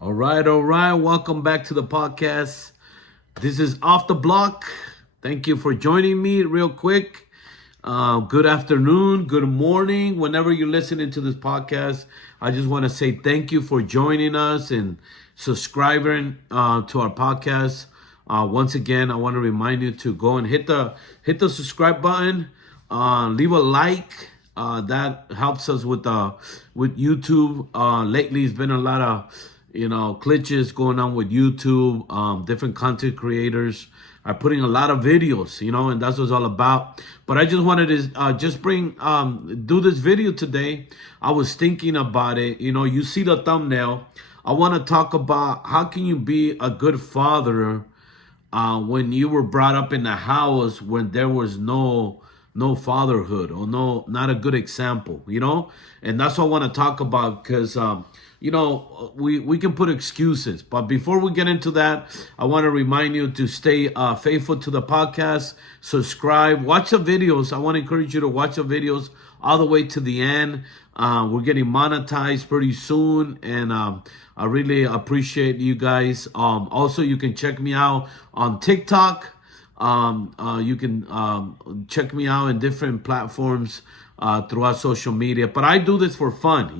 All right, all right. Welcome back to the podcast. This is Off the Block. Thank you for joining me real quick. Good afternoon, good morning. Whenever you're listening to this podcast, I just want to say thank you for joining us and subscribing to our podcast. Once again, I want to remind you to go and hit the subscribe button. Leave a like. That helps us with YouTube. Lately, it's been a lot of glitches going on with YouTube. Different content creators are putting a lot of videos, and that's what it's all about. But I just wanted to do this video today. I was thinking about it. You see the thumbnail. I want to talk about how can you be a good father when you were brought up in a house when there was no fatherhood or not a good example, and that's what I want to talk about because we can put excuses. But before we get into that, I want to remind you to stay faithful to the podcast, subscribe, watch the videos. I want to encourage you to watch the videos all the way to the end. We're getting monetized pretty soon, and I really appreciate you guys. Also, you can check me out on TikTok. You can check me out in different platforms throughout social media. But I do this for fun,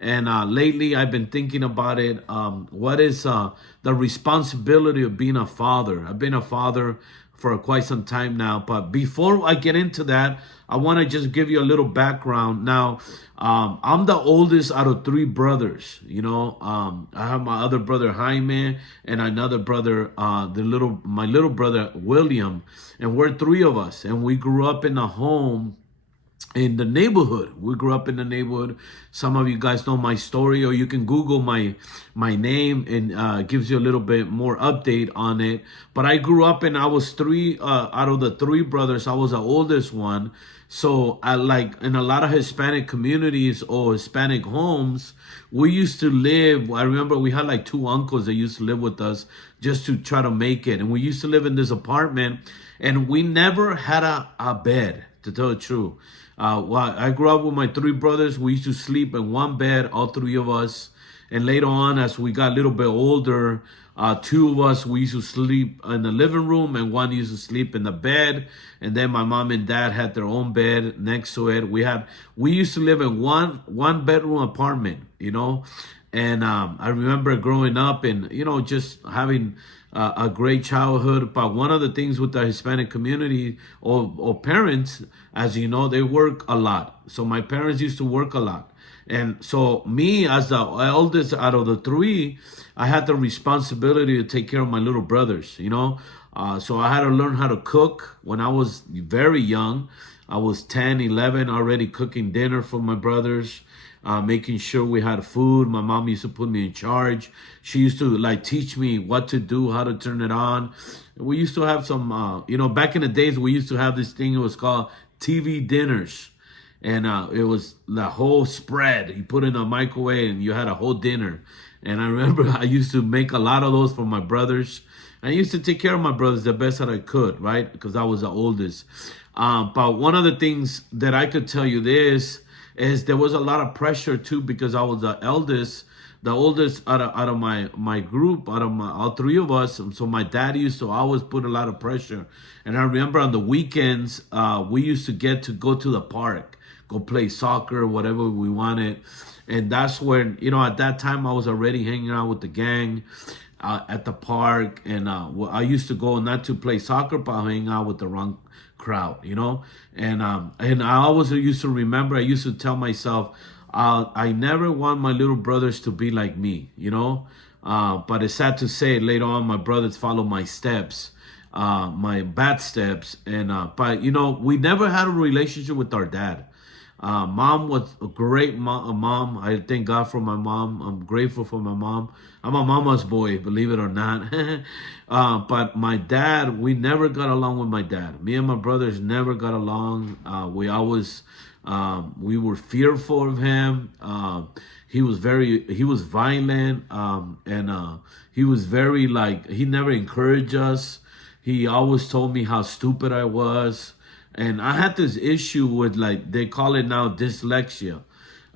And lately, I've been thinking about it. What is the responsibility of being a father? I've been a father for quite some time now. But before I get into that, I want to just give you a little background. Now, I'm the oldest out of three brothers. I have my other brother Jaime and another brother, my little brother William, and we're three of us. And we grew up in a home in the neighborhood. We grew up in the neighborhood. Some of you guys know my story, or you can Google my name, and gives you a little bit more update on it. But I grew up, and I was three out of the three brothers. I was the oldest one. So I like in a lot of Hispanic communities or Hispanic homes, we used to live. I remember we had like two uncles that used to live with us just to try to make it. And we used to live in this apartment, and we never had a bed, to tell the truth. Well, I grew up with my three brothers. We used to sleep in one bed, all three of us. And later on, as we got a little bit older, two of us, we used to sleep in the living room, and one used to sleep in the bed. And then my mom and dad had their own bed next to it. We used to live in one bedroom apartment, And I remember growing up and, just having a great childhood. But one of the things with the Hispanic community or parents, as you know, they work a lot. So my parents used to work a lot. And so me, as the eldest out of the three, I had the responsibility to take care of my little brothers, So I had to learn how to cook when I was very young. I was 10, 11, already cooking dinner for my brothers, making sure we had food. My mom used to put me in charge. She used to teach me what to do, how to turn it on. We used to have some, back in the days, we used to have this thing. It was called TV dinners. And it was the whole spread. You put it in a microwave and you had a whole dinner. And I remember I used to make a lot of those for my brothers. I used to take care of my brothers the best that I could, right? Because I was the oldest. But one of the things that I could tell you is there was a lot of pressure too, because I was the oldest out of my group, all three of us. So my dad used to always put a lot of pressure. And I remember on the weekends, we used to get to go to the park, go play soccer, whatever we wanted. And that's when, at that time I was already hanging out with the gang at the park. And I used to go not to play soccer, but hang out with the wrong crowd, And I always used to remember, I used to tell myself, I never want my little brothers to be like me, But it's sad to say later on, my brothers follow my steps, my bad steps. And but we never had a relationship with our dad. Mom was a great mom. I thank God for my mom. I'm grateful for my mom. I'm a mama's boy, believe it or not. But my dad, we never got along with my dad. Me and my brothers never got along. We were fearful of him. He was violent. And he was very he never encouraged us. He always told me how stupid I was. And I had this issue with they call it now dyslexia.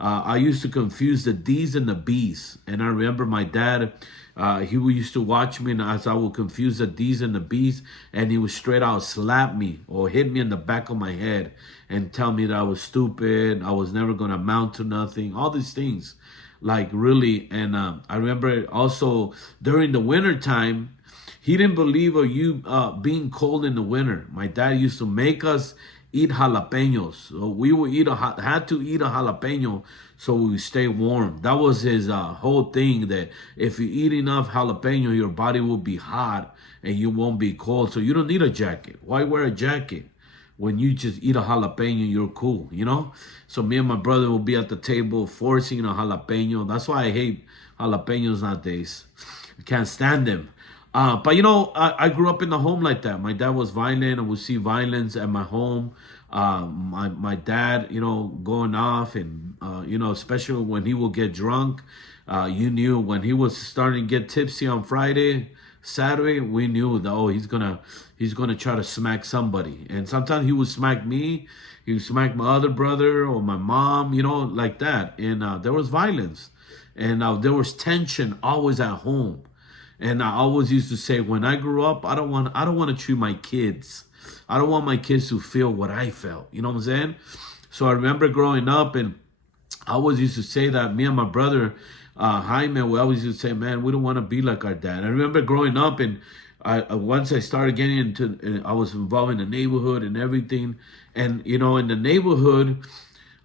I used to confuse the D's and the B's. And I remember my dad, he used to watch me, and as I would confuse the D's and the B's, and he would straight out slap me or hit me in the back of my head and tell me that I was stupid, I was never going to amount to nothing, all these things. Like really. And I remember also during the winter time, he didn't believe of you being cold in the winter. My dad used to make us eat jalapenos. So we would had to eat a jalapeno so we stay warm. That was his whole thing, that if you eat enough jalapeno, your body will be hot and you won't be cold. So you don't need a jacket. Why wear a jacket? When you just eat a jalapeno, you're cool, you know? So me and my brother will be at the table forcing a jalapeno. That's why I hate jalapenos nowadays. I can't stand them. But you know, I grew up in a home like that. My dad was violent. I would see violence at my home. My dad, you know, going off, and you know, especially when he would get drunk. You knew when he was starting to get tipsy on Friday, Saturday, we knew that, oh, he's gonna try to smack somebody. And sometimes he would smack me. He would smack my other brother or my mom, you know, like that. And there was violence, and there was tension always at home. And I always used to say, when I grew up, I don't want to treat my kids. I don't want my kids to feel what I felt. You know what I'm saying? So I remember growing up, and I always used to say that me and my brother, Jaime, we always used to say, man, we don't want to be like our dad. I remember growing up, and once I started getting into, I was involved in the neighborhood and everything. And, you know, in the neighborhood,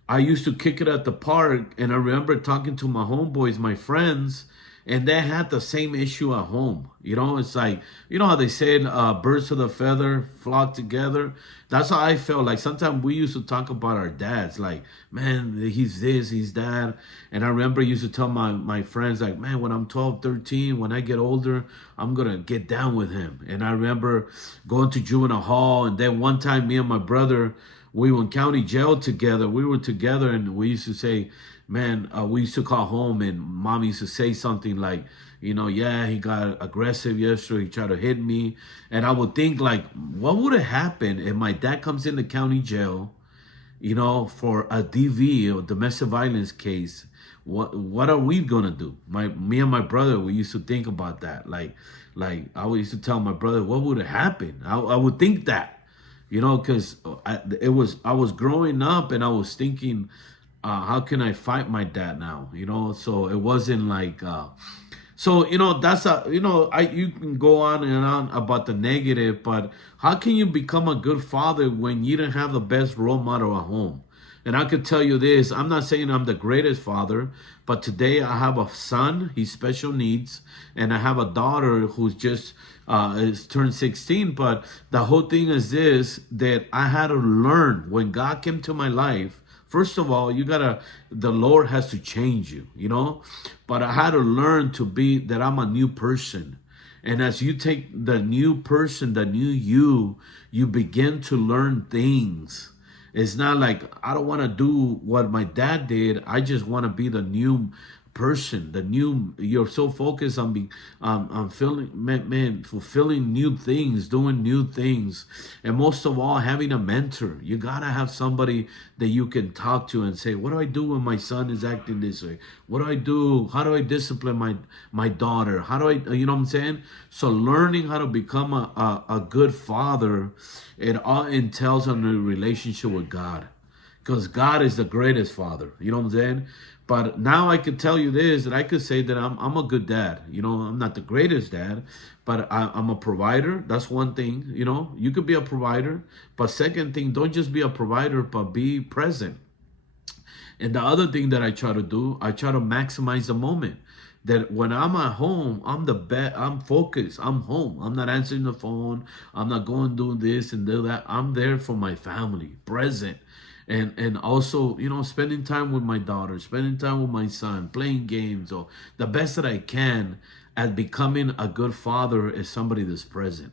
I used to kick it at the park. And I remember talking to my homeboys, my friends, and they had the same issue at home. You know, it's like, you know how they said, birds of the feather flock together? That's how I felt. Like sometimes we used to talk about our dads, like, man, he's this, he's that. And I remember I used to tell my friends, like, man, when I'm 12, 13, when I get older, I'm going to get down with him. And I remember going to juvenile hall. And then one time, me and my brother, we were in county jail together. We were together, and we used to say, man, we used to call home, and mom used to say something like, you know, yeah, he got aggressive yesterday. He tried to hit me. And I would think, like, what would have happened if my dad comes into county jail, you know, for a DV or domestic violence case? What are we gonna do? Me and my brother, we used to think about that. Like I used to tell my brother, what would have happened? I would think that, you know, because I was growing up, and I was thinking, how can I fight my dad now? You know, so it wasn't like, so, you know, that's you know, you can go on and on about the negative, but how can you become a good father when you don't have the best role model at home? And I could tell you this, I'm not saying I'm the greatest father, but today I have a son, he's special needs, and I have a daughter who's just is turned 16. But the whole thing is this, that I had to learn when God came to my life. First of all, the Lord has to change you, you know, but I had to learn that I'm a new person. And as you take the new person, the new you begin to learn things. It's not like, I don't want to do what my dad did. I just want to be the new person, you're so focused on being fulfilling new things, doing new things, and most of all, having a mentor. You gotta have somebody that you can talk to and say, what do I do when my son is acting this way? What do I do? How do I discipline my daughter? How do I, you know what I'm saying? So learning how to become a good father, it all entails on a relationship with God, because God is the greatest father. You know what I'm saying? But now I could tell you this, that I could say that I'm a good dad. You know, I'm not the greatest dad, but I'm a provider. That's one thing. You know, you could be a provider. But second thing, don't just be a provider, but be present. And the other thing that I try to do, I try to maximize the moment. That when I'm at home, I'm the best. I'm focused. I'm home. I'm not answering the phone. I'm not going doing this and do that. I'm there for my family, present. And also, you know, spending time with my daughter, spending time with my son, playing games, or the best that I can at becoming a good father is somebody that's present.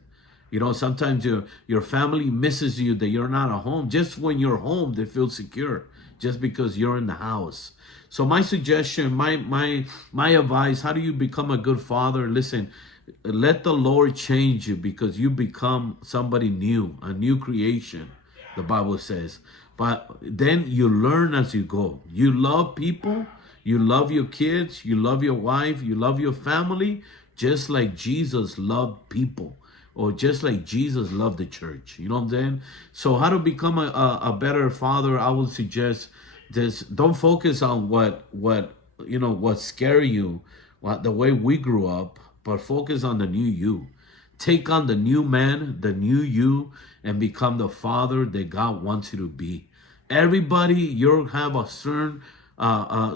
You know, sometimes your family misses you, that you're not at home. Just when you're home, they feel secure, just because you're in the house. So my suggestion, my advice, how do you become a good father? Listen, let the Lord change you, because you become somebody new, a new creation. The Bible says, But then you learn as you go. You love people, you love your kids, you love your wife, you love your family, just like Jesus loved people, or just like Jesus loved the church. You know what I'm saying? So how to become a better father, I would suggest this: don't focus on what scare you, the way we grew up, but focus on the new you. Take on the new man, the new you, and become the father that God wants you to be. Everybody, you have a certain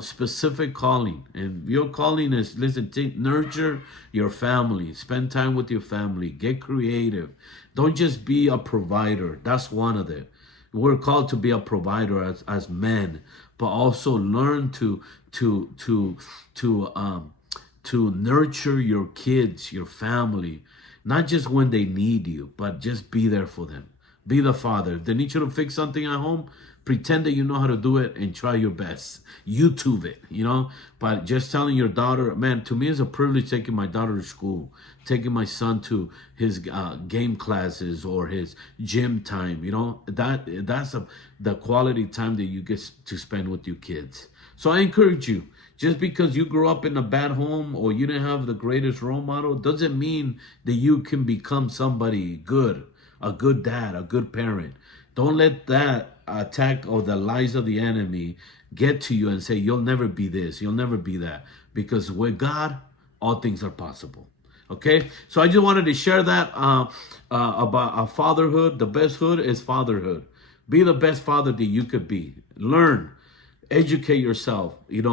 specific calling, and your calling is, listen, nurture your family, spend time with your family, get creative. Don't just be a provider. That's one of them. We're called to be a provider as men, but also learn to nurture your kids, your family, not just when they need you, but just be there for them. Be the father. If they need you to fix something at home, pretend that you know how to do it and try your best. YouTube it. But just telling your daughter, man, to me it's a privilege taking my daughter to school, taking my son to his game classes or his gym time. That's the quality time that you get to spend with your kids. So I encourage you. Just because you grew up in a bad home or you didn't have the greatest role model doesn't mean that you can become somebody good, a good dad, a good parent. Don't let that attack or the lies of the enemy get to you and say, you'll never be this, you'll never be that. Because with God, all things are possible. Okay? So I just wanted to share that about fatherhood. The best hood is fatherhood. Be the best father that you could be. Learn. Educate yourself. If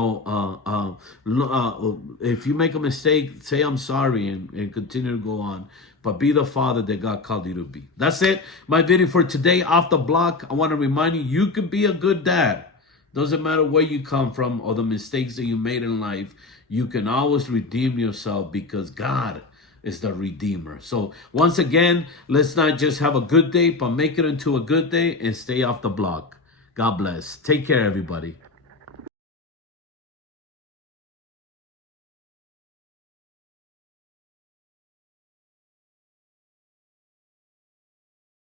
you make a mistake, say I'm sorry and continue to go on. But be the father that God called you to be. That's it. My video for today, Off the Block. I want to remind you, you could be a good dad. Doesn't matter where you come from or the mistakes that you made in life. You can always redeem yourself because God is the Redeemer. So once again, let's not just have a good day, but make it into a good day and stay off the block. God bless. Take care, everybody.